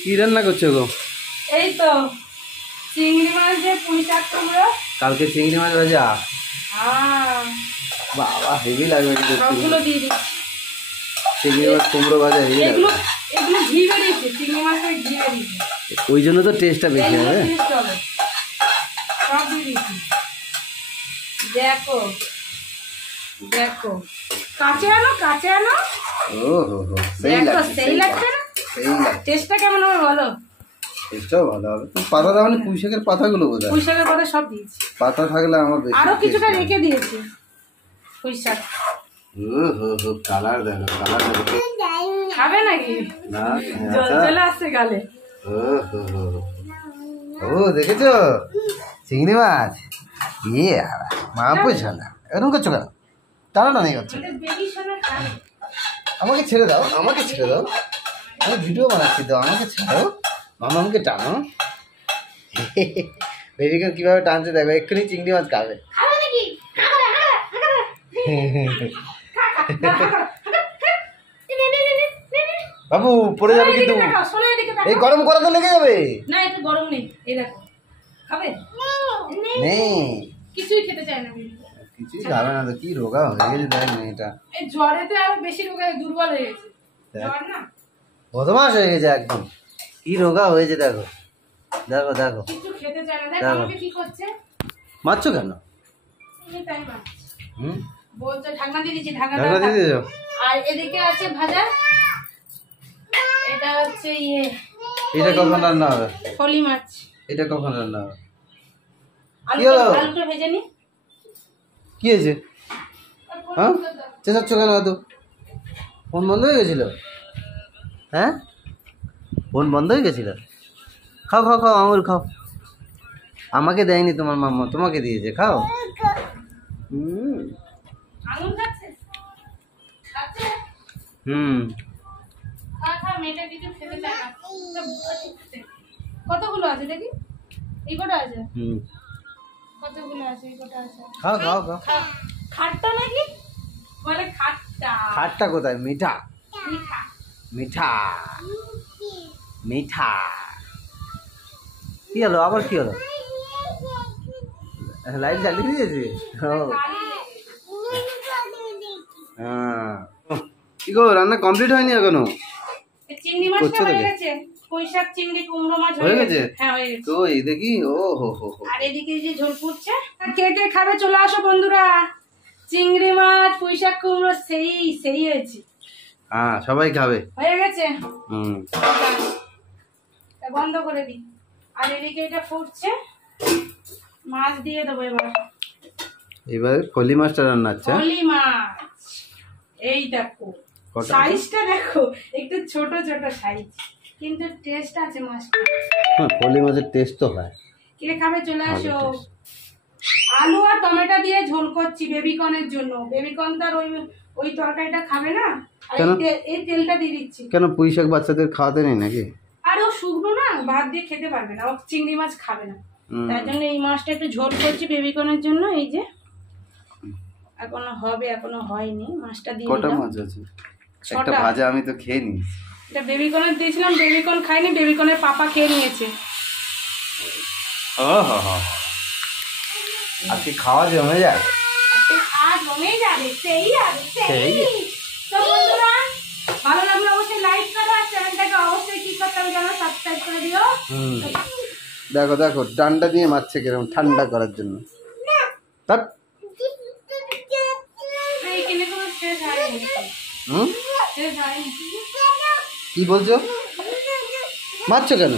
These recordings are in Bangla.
কি রান্না করছো গো? এই তো চিংড়ি মাছ দিয়ে পুঁই শাক কুমড়ো। কালকে চিংড়ি মাছ ভাজা। হ্যাঁ বাবা হেভি লাগবে কিন্তু। সবগুলো দিয়ে দিচ্ছি। চিংড়ি মাছ কুমড়ো ভাজা হেভি লাগবে। এগুলো এগুলো ঘি বেরিয়েছে, চিংড়ি মাছের ঘি বেরিয়েছে, ওই জন্য তো টেস্টটা বেশি হবে। সব দিয়ে দিচ্ছি। দেখো দেখো কাছে আনো কাছে আনো। ও হো হো সেই দেখো লাগছে, সেই লাগছে না? সেই লাগছে। টেস্টটা কেমন হবে বলো? টেস্টটাও ভালো হবে। পাতা দাও মানে পুঁই শাকের পাতাগুলো বোধ হয়। পুঁই শাকের কথা সব দিয়েছি, পাতা থাকলে আমার বেশি। আরো কিছুটা রেখে দিয়েছি পুঁই শাক। ও হো হো কালার দেখো, কালার দেখো। খাবে নাকি? না জল চলে আসছে গালে। ও হো হো ও দেখেছো চিংড়ি মাছ? ইয়ে মা বুঝছো না এরকম করছো কেন? টানা টানি করছো। আমাকে ছেড়ে দাও, আমাকে ছেড়ে দাও, আমি ভিডিও বানাচ্ছি তো, আমাকে ছাড়ো। মামা আমাকে টানো। বেবিকে কিভাবে টানছে দেখো, এক্ষুনি চিংড়ি মাছ খাবে। বাবু পড়ে যাবে কিন্তু, এই গরম করা তো লেগে যাবে। না এটা গরম নেই, এই দেখো খাবে নেই কিছুই খেতে চায় না। কিছুই খাবে না তো, কি রোগা হয়ে গেছে দেখ মেয়েটা। এই জ্বরেতে আরো বেশি রোগা, দুর্বল হয়ে গেছে জ্বর না, বদমাস হয়ে গেছে একদম, কি রোগা হয়েছে দেখো। দেখো দেখো কিছু খেতে চায় না। দেখ আমাকে কি করছে, মারছো কেন? এই টাইম আছে হুম বলতে ঢাকনা দিয়ে দিয়েছি, ঢাকনা ঢাকা দিয়ে দিয়েছো? আর এদিকে আছে ভাজা, এটা হচ্ছে ইয়ে এটা কখন রান্না হবে? ফলি মাছ। এটা কখন রান্না হবে? আলুটা ভেজে নি। কি হয়েছে? হ্যাঁ চেঁচাচ্ছ কেন এত? ফোন বন্ধ হয়ে গেছিল? হ্যাঁ ফোন বন্ধ হয়ে গেছিল? খাও খাও খাও আঙুর খাও। আমাকে দেয়নি তোমার মাম্মা, তোমাকে দিয়েছে, খাও। হুম আঙুর খাচ্ছে খাচ্ছে হুম খা মেয়েটা কিছু খেতে চায় না। কতগুলো আছে দেখি, এই কটা আছে, হুম কতগুলো আছে, এই কটা আছে। খাও খাও খাও। খাট্টা নাকি বলে? খাট্টা খাটটা কোথায়? মিঠা মিঠা মিঠা মিঠা। কি হলো আবার, কি হলো? লাইট জ্বালিয়ে দিয়েছে? হ্যাঁ কি গো রান্না কমপ্লিট হয়নি এখনো? চিংড়ি মাছটা হয়ে গেছে, পুঁই শাক চিংড়ি কুমড়ো মাছ হয়ে গেছে? হ্যাঁ হয়ে গেছে। তো এই দেখি, ও হো হো হো। আর এদিকে যে ঝোল ফুটছে, কে কে খাবে চলে আসো বন্ধুরা। চিংড়ি মাছ পুঁই শাক কুমড়ো সেই সেই হয়েছে। হ্যাঁ সবাই খাবে। হয়ে গেছে, হুম বন্ধ করে দিই। আর এদিকে এটা ফুটছে, মাছ দিয়ে দেবো এবার। এবার ফলি মাছটা রান্না হচ্ছে। ফলি মাছ এই দেখো, সাইজটা দেখো, একটু ছোট ছোট সাইজ, কিন্তু টেস্ট আছে মাছটা। হ্যাঁ ফলি মাছের টেস্ট তো হয়। কে খাবে চলে আসো। আলু আর টমেটো দিয়ে ঝোল করছি বেবিকনের জন্য। বেবিকন তার ওই ওই তরকারিটা খাবে না, আর এই তেলটা দিয়ে দিচ্ছি। কেন পুঁই শাক বাচ্চাদের খাওয়াতে নেই নাকি? আর ও শুকনো না, ভাত দিয়ে খেতে পারবে না, ও চিংড়ি মাছ খাবে না, তার জন্য এই মাছটা একটু ঝোল করছি বেবিকনের জন্য। এই যে এখনো হবে, এখনো হয়নি, মাছটা দিয়ে কটা দিলাম। মাছ আছে? একটা ভাজা আমি তো খেয়ে নি। এটা বেবিকনের দিয়েছিলাম, বেবিকন খাইনি, বেবিকনের পাপা খেয়ে নিয়েছে। ও হো হো আজকে খাওয়া জমে যায়। আর জমে যাবে, সেই যাবে সেই। তো বন্ধুরা ভালো লাগলে অবশ্যই লাইক করো, আর চ্যানেলটাকে অবশ্যই কি করতে হবে জানো, সাবস্ক্রাইব করে দিও। দেখো দেখো ডান্ডা দিয়ে মারছে কিরকম, ঠান্ডা করার জন্য। কি বলছো? মারছো কেন?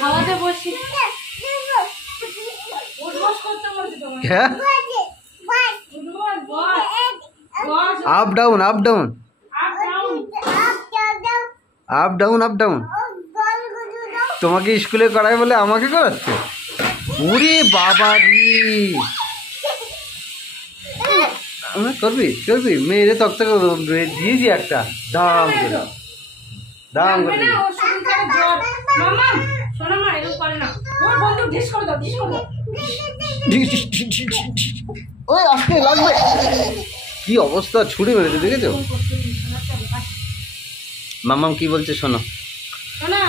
হাওয়াতে বসি up down up down up down up down. তোমাকে স্কুলে করায় বলে আমাকে করাচ্ছে? ওরে বাবা রে, করবি করবি মেয়েরে তক্তা দিয়েছি একটা দাম করে, দাম করে। ওই আজকে লাগবে, কি অবস্থা, ছুরি মেরেছে দেখেছো? মামাম কি বলছে শোনো।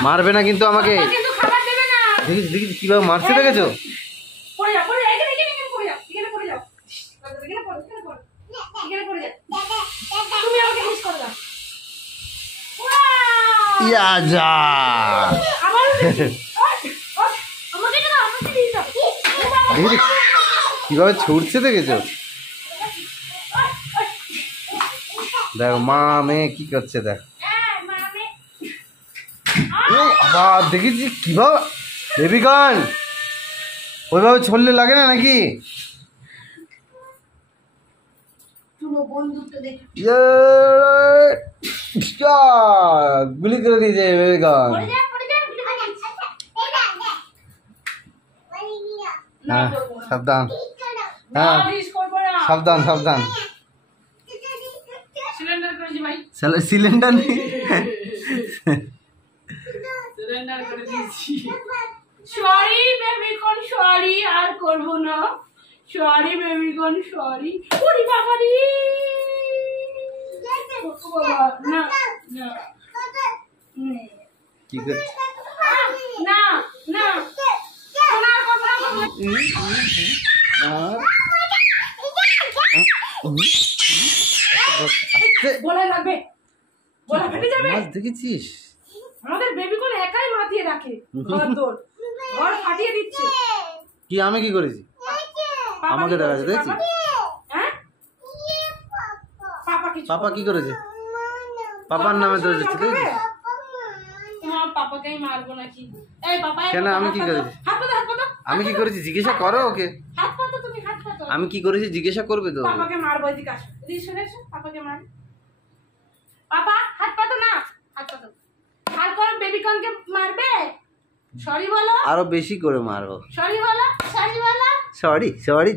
মারবে না কিন্তু আমাকে। পাপা কিন্তু খাবার দেবে না। দেখিস দেখিস কিভাবে মারছে দেখেছো? পড়ে যাও, পড়ে যাও, এখানে পড়ে যাও, এখানে পড়ে যাও, এখানে পড়ো, এখানে পড়ো, এখানে পড়ে যাও। তুমি আমাকে মিস করো না। ইয়া যা আবার আমাকে দাও, আমাকে দিয়ে দাও। দেখিস কিভাবে ছুটছে দেখেছো? দেখো মা মেয়ে কি করছে দেখ। ও আবার দেখেছি কিভাবে বেবিকন ওইভাবে ছড়লে লাগে না নাকি? গুলি করে দিয়েছে বেবিকন। হ্যাঁ সাবধান, হ্যাঁ সাবধান সাবধান। সিলিন্ডার করেছি ভাই, সিলিন্ডার নেই। সিলিন্ডার করে দিয়েছি। সরি বেবিকন, সরি, আর করব না। Sorry baby corn, sorry. ওরে বাবা রে, না না কি করছে? না না, সোনার কথা বলবো। বলে লাগবে, বলা ফেটে যাবে। মাছ দেখেছিস? আমাদের বেবিকন একাই মাতিয়ে রাখে ঘর দৌড়, ঘর ফাটিয়ে দিচ্ছে। কি আমি কি করেছি? পাপা আমাকে কি দেখাচ্ছে করেছে? দেখছিস? হ্যাঁ পাপা কি পাপা কি করেছে? পাপার নামে ধরেছে ঠিক আছে? তোমার পাপাকেই মারবো নাকি? এই পাপা, কেন আমি কি করেছি? হাত পাতো, হাত পাতো। আমি কি করেছি জিজ্ঞাসা করো ওকে। হাত পাতো, তুমি হাত পাতো। আমি কি করেছি জিজ্ঞাসা করবে তো? পাপাকে মারবো, এদিকে আসো, এদিকে সরে এসো, পাপাকে মার। পাপা হাত পাতো না, হাত পাতো। আর কোন বেবিকনকে মারবে? সরি বলো, আরো বেশি করে মারবো। সরি বলো, সরি বলো। Sorry sorry